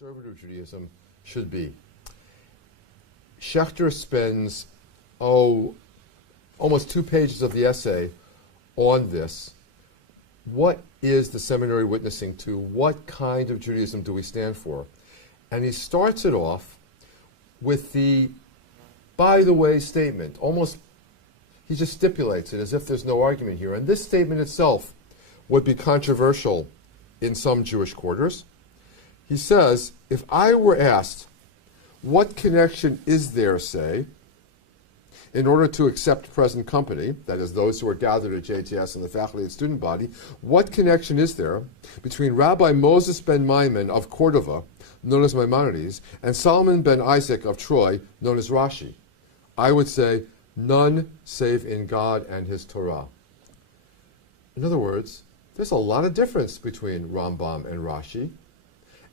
conservative Judaism should be. Schechter spends, almost 2 pages of the essay on this. What is the seminary witnessing to? What kind of Judaism do we stand for? And he starts it off with the by the way statement. He just stipulates it as if there's no argument here. And this statement itself would be controversial in some Jewish quarters. He says, if I were asked, what connection is there, say, in order to accept present company, that is, those who are gathered at JTS and the faculty and student body, what connection is there between Rabbi Moses ben Maimon of Cordova, known as Maimonides, and Solomon ben Isaac of Troy, known as Rashi? I would say, none save in God and his Torah. In other words, there's a lot of difference between Rambam and Rashi,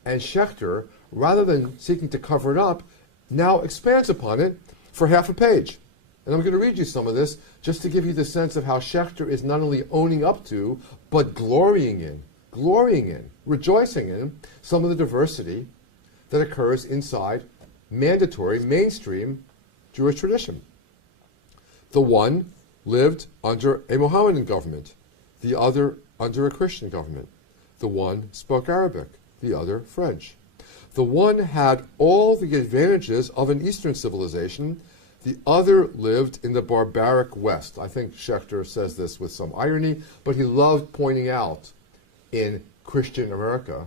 and Schechter, rather than seeking to cover it up, now expands upon it for half a page. And I'm going to read you some of this just to give you the sense of how Schechter is not only owning up to, but glorying in, rejoicing in some of the diversity that occurs inside mandatory, mainstream Jewish tradition. The one lived under a Mohammedan government, the other under a Christian government. The one spoke Arabic, the other French. The one had all the advantages of an Eastern civilization, the other lived in the barbaric West. I think Schechter says this with some irony, but he loved pointing out in Christian America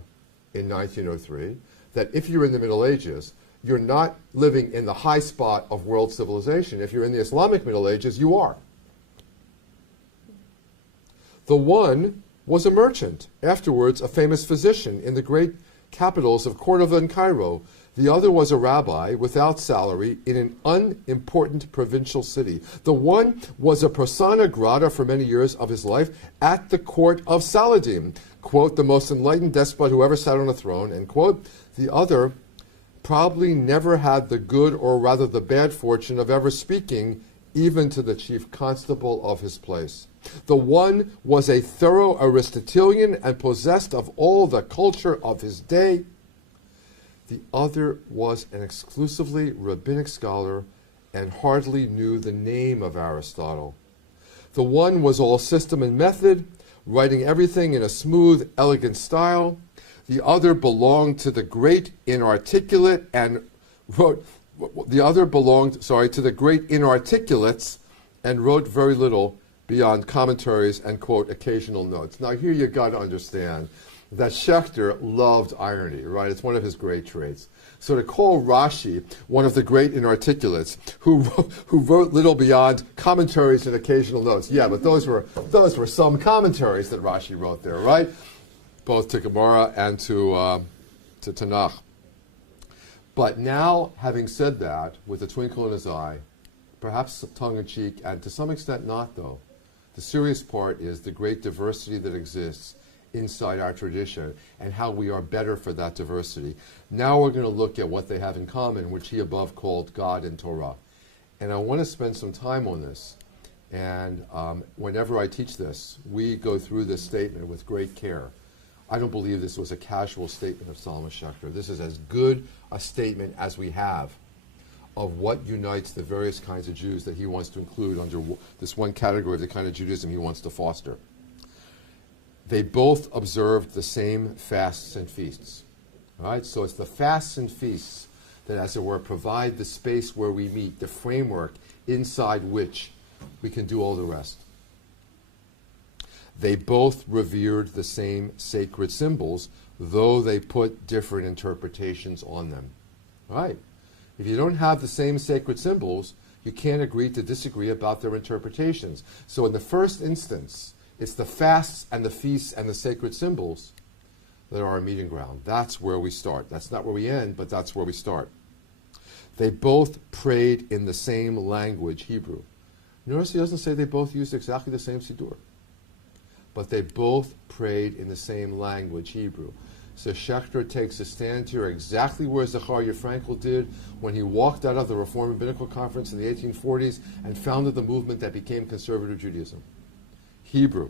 in 1903 that if you're in the Middle Ages, you're not living in the high spot of world civilization. If you're in the Islamic Middle Ages, you are. The one was a merchant, afterwards a famous physician in the great capitals of Cordova and Cairo. The other was a rabbi without salary in an unimportant provincial city. The one was a persona grata for many years of his life at the court of Saladin, quote, the most enlightened despot who ever sat on a throne, end quote. The other probably never had the good, or rather the bad fortune of ever speaking even to the chief constable of his place. The one was a thorough Aristotelian and possessed of all the culture of his day. The other was an exclusively rabbinic scholar and hardly knew the name of Aristotle. The one was all system and method, writing everything in a smooth, elegant style. The other belonged to the Great Inarticulate and wrote to the Great Inarticulates and wrote very little beyond commentaries and, quote, occasional notes. Now, here you got to understand that Schechter loved irony, right? It's one of his great traits. So to call Rashi one of the Great Inarticulates, who wrote little beyond commentaries and occasional notes, yeah, but those were some commentaries that Rashi wrote there, right? Both to Gemara and to Tanakh. But now, having said that, with a twinkle in his eye, perhaps tongue-in-cheek, and to some extent not, though, the serious part is the great diversity that exists inside our tradition and how we are better for that diversity. Now we're going to look at what they have in common, which he above called God and Torah. And I want to spend some time on this. And whenever I teach this, we go through this statement with great care. I don't believe this was a casual statement of Solomon Schechter. This is as good a statement as we have of what unites the various kinds of Jews that he wants to include under this one category of the kind of Judaism he wants to foster. They both observed the same fasts and feasts. All right? So it's the fasts and feasts that, as it were, provide the space where we meet, the framework inside which we can do all the rest. They both revered the same sacred symbols, though they put different interpretations on them. All right? If you don't have the same sacred symbols, you can't agree to disagree about their interpretations. So in the first instance, it's the fasts and the feasts and the sacred symbols that are our meeting ground. That's where we start. That's not where we end, but that's where we start. They both prayed in the same language, Hebrew. Notice he doesn't say they both used exactly the same Siddur. But they both prayed in the same language, Hebrew. So Schechter takes a stand here exactly where Zachariah Frankel did when he walked out of the Reform Rabbinical Conference in the 1840s and founded the movement that became conservative Judaism. Hebrew.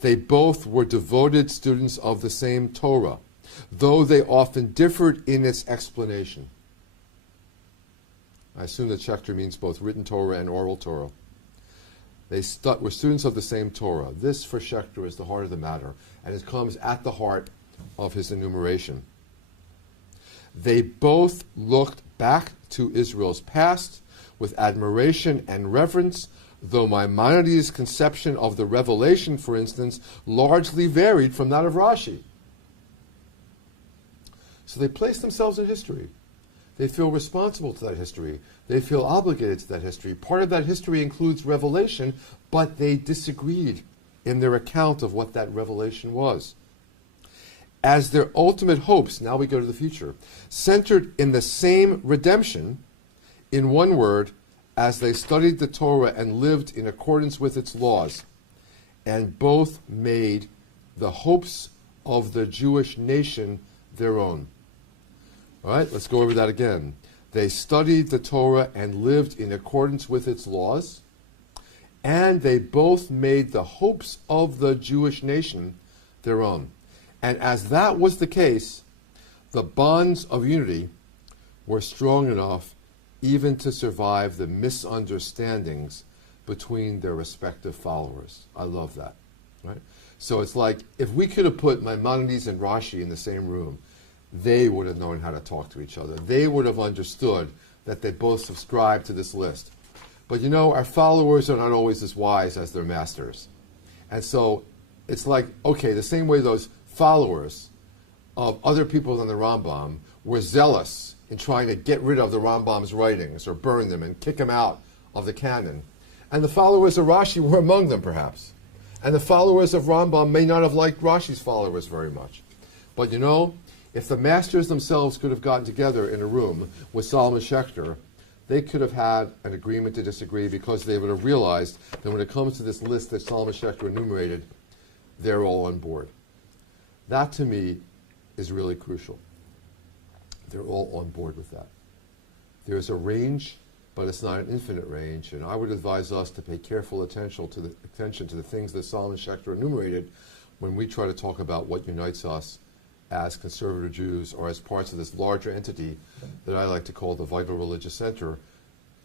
They both were devoted students of the same Torah. though they often differed in its explanation. I assume that Schechter means both written Torah and oral Torah. They were students of the same Torah. This, for Schechter, is the heart of the matter, and it comes at the heart of his enumeration. They both looked back to Israel's past with admiration and reverence, though Maimonides' conception of the revelation, for instance, largely varied from that of Rashi. So they place themselves in history. They feel responsible to that history. They feel obligated to that history. Part of that history includes revelation, but they disagreed in their account of what that revelation was. As their ultimate hopes, now we go to the future, centered in the same redemption, in one word, as they studied the Torah and lived in accordance with its laws, and both made the hopes of the Jewish nation their own. All right, let's go over that again. They studied the Torah and lived in accordance with its laws, and they both made the hopes of the Jewish nation their own. And as that was the case, the bonds of unity were strong enough even to survive the misunderstandings between their respective followers. I love that. Right? So it's like, if we could have put Maimonides and Rashi in the same room, they would have known how to talk to each other. They would have understood that they both subscribe to this list. But you know, our followers are not always as wise as their masters. And so it's like, okay, the same way those followers of other people in the Rambam were zealous in trying to get rid of the Rambam's writings or burn them and kick them out of the canon. And the followers of Rashi were among them, perhaps. And the followers of Rambam may not have liked Rashi's followers very much. But you know, if the masters themselves could have gotten together in a room with Solomon Schechter, they could have had an agreement to disagree, because they would have realized that when it comes to this list that Solomon Schechter enumerated, they're all on board. That, to me, is really crucial. They're all on board with that. There's a range, but it's not an infinite range, and I would advise us to pay careful attention to the things that Solomon Schechter enumerated when we try to talk about what unites us as conservative Jews, or as parts of this larger entity that I like to call the Vital Religious Center.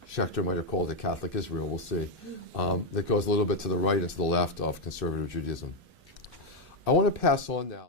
Schechter might have called it Catholic Israel, we'll see. That goes a little bit to the right and to the left of conservative Judaism. I want to pass on now.